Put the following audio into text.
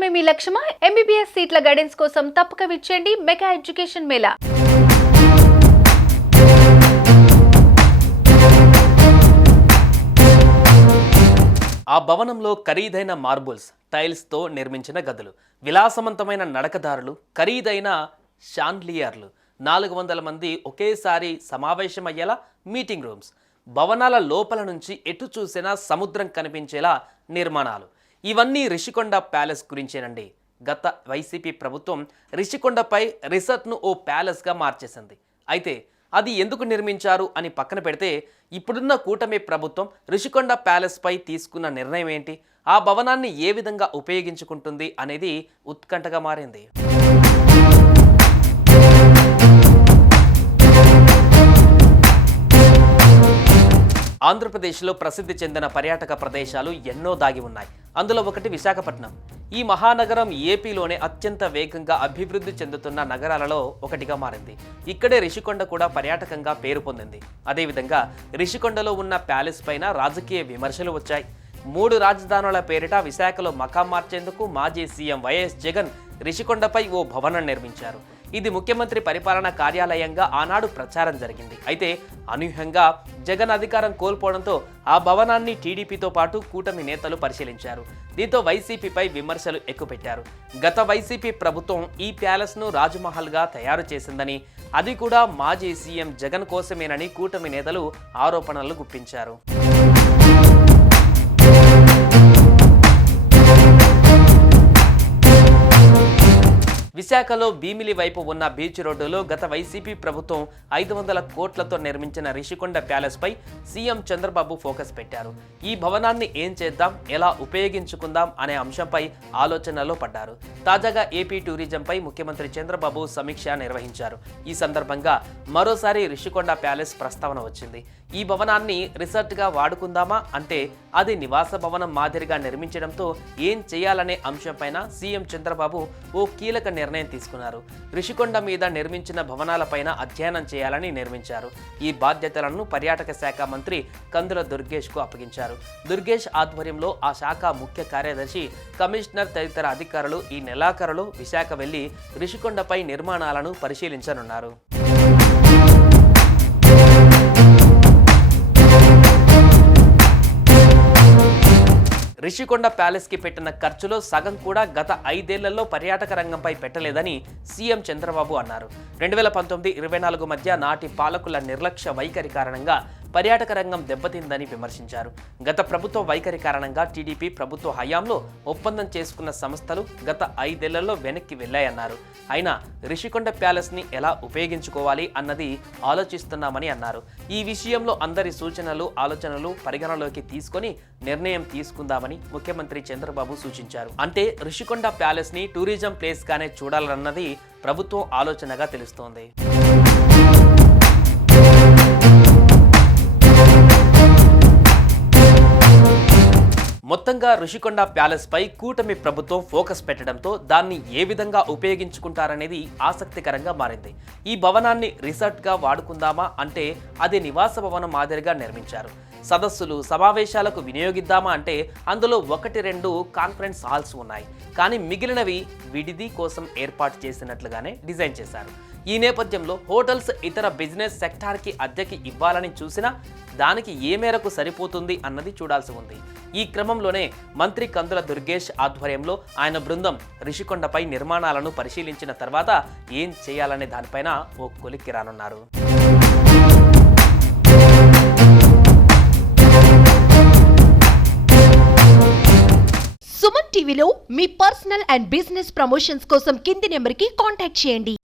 చదవడమే మీ లక్ష్యమా? MBBS సీట్ల guidance కోసం తప్పక విచ్చేయండి మెగా ఎడ్యుకేషన్ మేళా. ఆ భవనంలో ఖరీదైన మార్బుల్స్ టైల్స్తో నిర్మించిన గదులు విలాసవంతమైన నడకదారులు ఖరీదైన షాన్లియర్లు నాలుగు వందల మంది ఒకేసారి సమావేశమయ్యేలా మీటింగ్ రూమ్స్. భవనాల లోపల నుంచి ఎటు చూసినా సముద్రం కనిపించేలా నిర్మాణాలు. ఇవన్నీ రిషికొండ ప్యాలెస్ గురించేనండి. గత వైసీపీ ప్రభుత్వం రిషికొండపై రిసార్ట్ను ఓ ప్యాలెస్గా మార్చేసింది. అయితే అది ఎందుకు నిర్మించారు అని పక్కన పెడితే ఇప్పుడున్న కూటమి ప్రభుత్వం రిషికొండ ప్యాలెస్పై తీసుకున్న నిర్ణయం ఏంటి ఆ భవనాన్ని ఏ విధంగా ఉపయోగించుకుంటుంది అనేది ఉత్కంఠగా మారింది. ఆంధ్రప్రదేశ్లో ప్రసిద్ధి చెందిన పర్యాటక ప్రదేశాలు ఎన్నో దాగి ఉన్నాయి. అందులో ఒకటి విశాఖపట్నం. ఈ మహానగరం ఏపీలోనే అత్యంత వేగంగా అభివృద్ధి చెందుతున్న నగరాలలో ఒకటిగా మారింది. ఇక్కడే రిషికొండ కూడా పర్యాటకంగా పేరు పొందింది. అదేవిధంగా రిషికొండలో ఉన్న ప్యాలెస్ పైన రాజకీయ విమర్శలు వచ్చాయి. మూడు రాజధానుల పేరిట విశాఖలో మకాం మార్చేందుకు మాజీ సీఎం వైఎస్ జగన్ రిషికొండపై ఓ భవనం నిర్మించారు. ఇది ముఖ్యమంత్రి పరిపాలన కార్యాలయంగా ఆనాడు ప్రచారం జరిగింది. అయితే అనూహ్యంగా జగన్ అధికారం కోల్పోవడంతో ఆ భవనాన్ని టీడీపీతో పాటు కూటమి నేతలు పరిశీలించారు. దీంతో వైసీపీపై విమర్శలు ఎక్కుపెట్టారు. గత వైసీపీ ప్రభుత్వం ఈ ప్యాలెస్ను రాజ్మహల్గా తయారు చేసిందని అది కూడా మాజీ సీఎం జగన్ కోసమేనని కూటమి నేతలు ఆరోపణలు గుప్పించారు. విశాఖలో భీమిలి వైపు ఉన్న బీచ్ రోడ్డులో గత వైసీపీ ప్రభుత్వం ఐదు వందల కోట్లతో నిర్మించిన రిషికొండ ప్యాలెస్ పై సీఎం చంద్రబాబు ఫోకస్ పెట్టారు. ఈ భవనాన్ని ఏం చేద్దాం ఎలా ఉపయోగించుకుందాం అనే అంశంపై ఆలోచనలో పడ్డారు. తాజాగా ఏపీ టూరిజంపై ముఖ్యమంత్రి చంద్రబాబు సమీక్ష నిర్వహించారు. ఈ సందర్భంగా మరోసారి రిషికొండ ప్యాలెస్ ప్రస్తావన వచ్చింది. ఈ భవనాన్ని రిసార్ట్గా వాడుకుందామా అంటే అది నివాస భవనం మాదిరిగా నిర్మించడంతో ఏం చేయాలనే అంశంపైన సీఎం చంద్రబాబు ఓ కీలక నిర్ణయం నిర్ణయం తీసుకున్నారు. రిషికొండ మీద నిర్మించిన భవనాలపైన అధ్యయనం చేయాలని నిర్మించారు. ఈ బాధ్యతలను పర్యాటక శాఖ మంత్రి కందుల దుర్గేష్కు అప్పగించారు. దుర్గేష్ ఆధ్వర్యంలో ఆ శాఖ ముఖ్య కార్యదర్శి కమిషనర్ తదితర అధికారులు ఈ నెలాఖరులో విశాఖ వెళ్ళి రిషికొండపై నిర్మాణాలను పరిశీలించనున్నారు. రిషికొండ ప్యాలెస్కి పెట్టిన ఖర్చులో సగం కూడా గత ఐదేళ్ళలో పర్యాటక రంగంపై పెట్టలేదని సీఎం చంద్రబాబు అన్నారు. రెండు వేల పంతొమ్మిది ఇరవై నాలుగు మధ్య నాటి పాలకుల నిర్లక్ష్య వైఖరి కారణంగా పర్యాటక రంగం దెబ్బతిందని విమర్శించారు. గత ప్రభుత్వ వైఖరి కారణంగా టీడీపీ ప్రభుత్వ హయాంలో ఒప్పందం చేసుకున్న సంస్థలు గత ఐదేళ్ళలో వెనక్కి వెళ్ళాయన్నారు అయినా రిషికొండ ప్యాలెస్ని ఎలా ఉపయోగించుకోవాలి అన్నది ఆలోచిస్తున్నామని అన్నారు. ఈ విషయంలో అందరి సూచనలు ఆలోచనలు పరిగణలోకి తీసుకొని నిర్ణయం తీసుకుందామని ముఖ్యమంత్రి చంద్రబాబు సూచించారు. అంటే రిషికొండ ప్యాలెస్ని టూరిజం ప్లేస్గానే చూడాలన్నది ప్రభుత్వం ఆలోచనగా తెలుస్తోంది. మొత్తంగా ఋషికొండ ప్యాలెస్ పై కూటమి ప్రభుత్వం ఫోకస్ పెట్టడంతో దాన్ని ఏ విధంగా ఉపయోగించుకుంటారనేది ఆసక్తికరంగా మారింది. ఈ భవనాన్ని రిసార్ట్గా వాడుకుందామా అంటే అది నివాస భవనం మాదిరిగా నిర్మించారు. సదస్సులు సమావేశాలకు వినియోగిద్దామా అంటే అందులో ఒకటి రెండు కాన్ఫరెన్స్ హాల్స్ ఉన్నాయి. కానీ మిగిలినవి విడిది కోసం ఏర్పాటు చేసినట్లుగానే డిజైన్ చేశారు. ఈ నేపథ్యంలో హోటల్స్ ఇతర బిజినెస్ సెక్టార్కి అద్దెకి ఇవ్వాలని చూసినా దానికి ఏ మేరకు సరిపోతుంది అన్నది చూడాల్సి ఉంది. ఈ క్రమంలోనే మంత్రి కందుల దుర్గేష్ ఆధ్వర్యంలో ఆయన బృందం రిషికొండపై నిర్మాణాలను పరిశీలించిన తర్వాత ఏం చేయాలనే దానిపైన ఓ కొలిక్కి రానున్నారు. సుమన్ టీవీలో మీ పర్సనల్ అండ్ బిజినెస్ ప్రమోషన్స్ కోసం కింది నెంబర్కి కాంటాక్ట్ చేయండి.